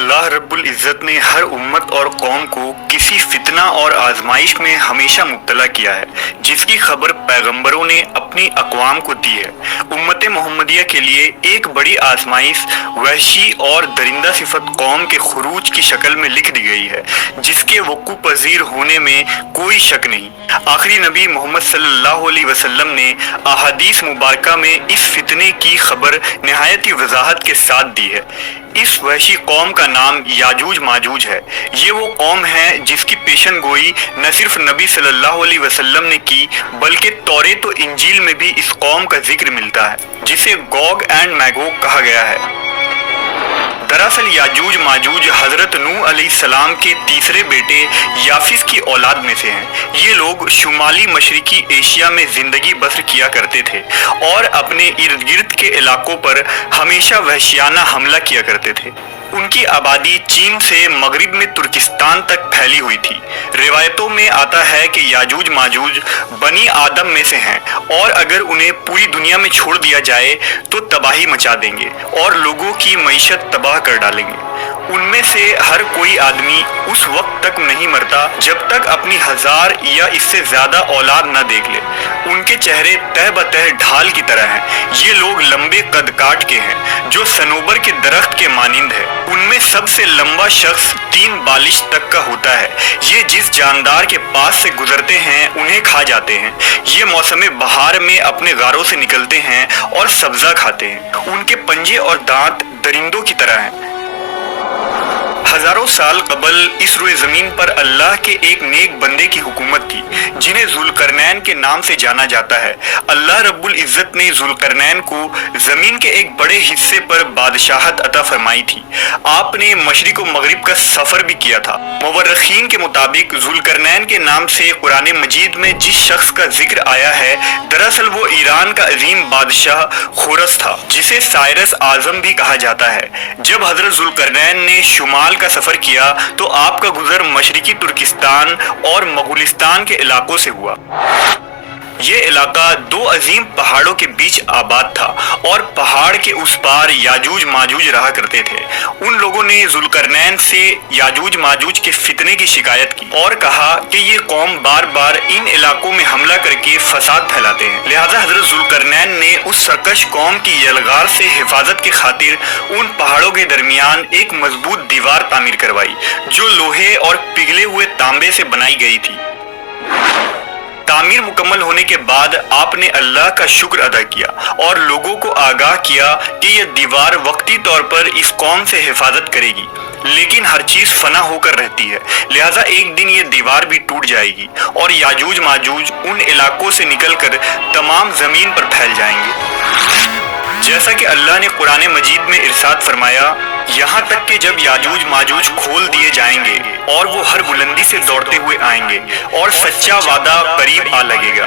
اللہ رب العزت نے ہر امت اور قوم کو کسی فتنہ اور آزمائش میں ہمیشہ مبتلا کیا ہے، جس کی خبر پیغمبروں نے اپنی اقوام کو دی ہے۔ امت محمدیہ کے لیے ایک بڑی آزمائش وحشی اور درندہ صفت قوم کے خروج کی شکل میں لکھ دی گئی ہے، جس کے وقوع پذیر ہونے میں کوئی شک نہیں۔ آخری نبی محمد صلی اللہ علیہ وسلم نے احادیث مبارکہ میں اس فتنے کی خبر نہایت ہی وضاحت کے ساتھ دی ہے۔ اس وحشی قوم کا نام یاجوج ماجوج ہے۔ یہ وہ قوم ہے جس کی پیشن گوئی نہ صرف نبی صلی اللہ علیہ وسلم نے کی، بلکہ توریت و انجیل میں بھی اس قوم کا ذکر ملتا ہے، جسے گوگ اینڈ میگوگ کہا گیا ہے۔ دراصل یاجوج ماجوج حضرت نوح علیہ السلام کے تیسرے بیٹے یافس کی اولاد میں سے ہیں۔ یہ لوگ شمالی مشرقی ایشیا میں زندگی بسر کیا کرتے تھے اور اپنے ارد گرد کے علاقوں پر ہمیشہ وحشیانہ حملہ کیا کرتے تھے۔ ان کی آبادی چین سے مغرب میں ترکستان تک پھیلی ہوئی تھی۔ روایتوں میں آتا ہے کہ یاجوج ماجوج بنی آدم میں سے ہیں اور اگر انہیں پوری دنیا میں چھوڑ دیا جائے تو تباہی مچا دیں گے اور لوگوں کی معیشت تباہ کر ڈالیں گے۔ ان میں سے ہر کوئی آدمی اس وقت تک نہیں مرتا جب تک اپنی 1000 یا اس سے زیادہ اولاد نہ دیکھ لے۔ ان کے چہرے تہ بتہ ڈھال کی طرح ہیں۔ یہ لوگ لمبے قد کاٹ کے ہیں جو صنوبر کے درخت کے مانند ہے۔ ان میں سب سے لمبا شخص 3 بالش تک کا ہوتا ہے۔ یہ جس جاندار کے پاس سے گزرتے ہیں انہیں کھا جاتے ہیں۔ یہ موسم بہار میں اپنے غاروں سے نکلتے ہیں اور سبزہ کھاتے ہیں۔ ان کے پنجے اور دانت درندوں کی طرح ہیں۔ ہزاروں سال قبل اس روئے زمین پر اللہ کے ایک نیک بندے کی حکومت تھی، جنہیں ذوالقرنین کے نام سے جانا جاتا ہے۔ اللہ رب العزت نے ذوالقرنین کو زمین کے ایک بڑے حصے پر بادشاہت عطا فرمائی تھی۔ آپ نے مشرق و مغرب کا سفر بھی کیا تھا۔ مورخین کے مطابق ذوالقرنین کے نام سے قرآن مجید میں جس شخص کا ذکر آیا ہے، دراصل وہ ایران کا عظیم بادشاہ خورس تھا، جسے سائرس اعظم بھی کہا جاتا ہے۔ جب حضرت ذوالقرنین نے شمال کا سفر کیا تو آپ کا گزر مشرقی ترکستان اور مغولستان کے علاقوں سے ہوا۔ یہ علاقہ 2 عظیم پہاڑوں کے بیچ آباد تھا اور پہاڑ کے اس پار یاجوج ماجوج رہا کرتے تھے۔ ان لوگوں نے ذوالقرنین سے یاجوج ماجوج کے فتنے کی شکایت کی اور کہا کہ یہ قوم بار بار ان علاقوں میں حملہ کر کے فساد پھیلاتے ہیں، لہذا حضرت ذوالقرنین نے اس سرکش قوم کی یلغار سے حفاظت کی خاطر ان پہاڑوں کے درمیان ایک مضبوط دیوار تعمیر کروائی، جو لوہے اور پگھلے ہوئے تانبے سے بنائی گئی تھی۔ تعمیر مکمل ہونے کے بعد آپ نے اللہ کا شکر ادا کیا اور لوگوں کو آگاہ کیا کہ یہ دیوار وقتی طور پر اس قوم سے حفاظت کرے گی، لیکن ہر چیز فنا ہو کر رہتی ہے، لہٰذا ایک دن یہ دیوار بھی ٹوٹ جائے گی اور یاجوج ماجوج ان علاقوں سے نکل کر تمام زمین پر پھیل جائیں گے۔ جیسا کہ اللہ نے قرآن مجید میں ارشاد فرمایا، یہاں تک کہ جب یاجوج ماجوج کھول دیے جائیں گے اور وہ ہر بلندی سے دوڑتے ہوئے آئیں گے اور سچا وعدہ قریب آ لگے گا۔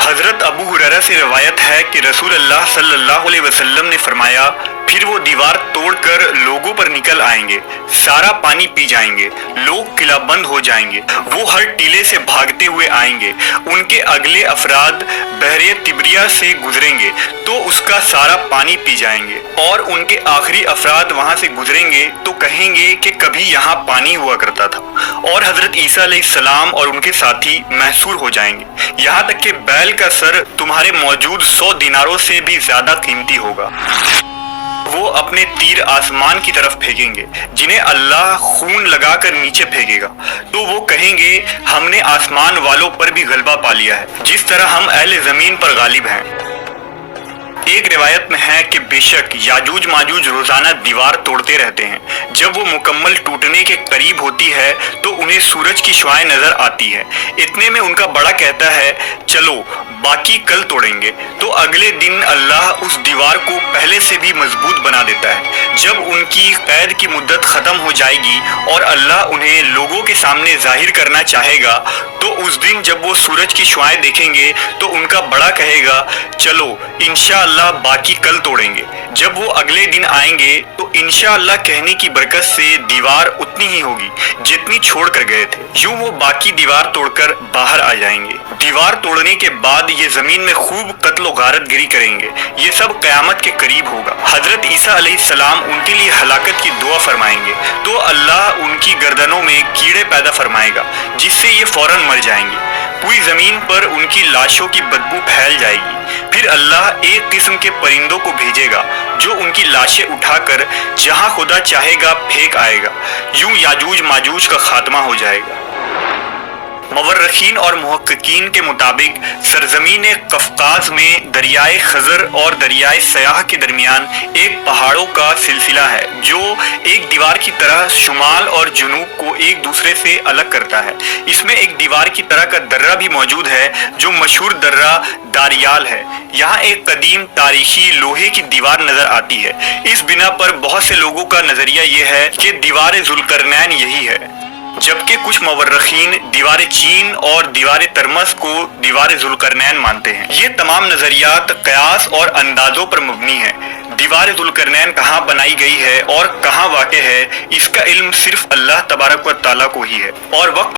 حضرت ابو ہریرہ سے روایت ہے کہ رسول اللہ صلی اللہ علیہ وسلم نے فرمایا، پھر وہ دیوار توڑ کر لوگوں پر نکل آئیں گے، سارا پانی پی جائیں گے، لوگ قلعہ بند ہو جائیں گے، وہ ہر ٹیلے سے بھاگتے ہوئے آئیں گے، ان کے اگلے افراد بحر تبریہ سے گزریں گے تو اس کا سارا پانی پی جائیں گے، اور ان کے آخری افراد وہاں سے گزریں گے تو کہیں گے کہ کبھی یہاں پانی ہوا کرتا تھا، اور حضرت عیسیٰ علیہ السلام اور ان کے ساتھی محصور ہو جائیں گے، یہاں تک کہ بیل کا سر تمہارے موجود 100 دیناروں سے بھی زیادہ قیمتی ہوگا۔ وہ اپنے تیر آسمان کی طرف پھینکیں گے، جنہیں اللہ خون لگا کر نیچے پھینکے گا، تو وہ کہیں گے ہم نے آسمان والوں پر بھی غلبہ پا لیا ہے، جس طرح ہم اہل زمین پر غالب ہیں۔ ایک روایت میں ہے کہ بے شک یاجوج ماجوج روزانہ دیوار توڑتے رہتے ہیں۔ جب وہ مکمل ٹوٹنے کے قریب ہوتی ہے تو انہیں سورج کی شعاعیں نظر آتی ہے۔ اتنے میں ان کا بڑا کہتا ہے، چلو باقی کل توڑیں گے، تو اگلے دن اللہ اس دیوار کو پہلے سے بھی مضبوط بنا دیتا ہے۔ جب ان کی قید کی مدت ختم ہو جائے گی اور اللہ انہیں لوگوں کے سامنے ظاہر کرنا چاہے گا تو اس دن جب وہ سورج کی شعاعیں دیکھیں گے تو ان کا بڑا کہے گا، چلو انشاءاللہ انشاءاللہ باقی کل توڑیں گے۔ جب وہ اگلے دن آئیں گے تو انشاءاللہ کہنے کی برکت سے دیوار اتنی ہی ہوگی جتنی چھوڑ کر گئے تھے۔ یوں وہ باقی دیوار توڑ کر باہر آ جائیں گے۔ دیوار توڑنے کے بعد یہ زمین میں خوب قتل و غارت گری کریں گے۔ یہ سب قیامت کے قریب ہوگا۔ حضرت عیسیٰ علیہ السلام ان کے لیے ہلاکت کی دعا فرمائیں گے تو اللہ ان کی گردنوں میں کیڑے پیدا فرمائے گا جس سے یہ فوراً مر جائیں گے۔ پوری زمین پر ان کی لاشوں کی بدبو پھیل جائے گی۔ پھر اللہ ایک قسم کے پرندوں کو بھیجے گا جو ان کی لاشیں اٹھا کر جہاں خدا چاہے گا پھینک آئے گا۔ یوں یاجوج ماجوج کا خاتمہ ہو جائے گا۔ مورخین اور محققین کے مطابق سرزمین قفقاز میں دریائے خزر اور دریائے سیاح کے درمیان ایک پہاڑوں کا سلسلہ ہے جو ایک دیوار کی طرح شمال اور جنوب کو ایک دوسرے سے الگ کرتا ہے۔ اس میں ایک دیوار کی طرح کا درہ بھی موجود ہے جو مشہور درہ داریال ہے۔ یہاں ایک قدیم تاریخی لوہے کی دیوار نظر آتی ہے۔ اس بنا پر بہت سے لوگوں کا نظریہ یہ ہے کہ دیوار ذوالقرنین یہی ہے، جبکہ کچھ مورخین دیوار چین اور دیوار ترمس کو دیوار ذوالقرنین مانتے ہیں۔ یہ تمام نظریات قیاس اور اندازوں پر مبنی ہیں۔ دیوار ذوالقرنین کہاں بنائی گئی ہے اور کہاں واقع ہے، اس کا علم صرف اللہ تبارک و تعالیٰ کو ہی ہے، اور وقت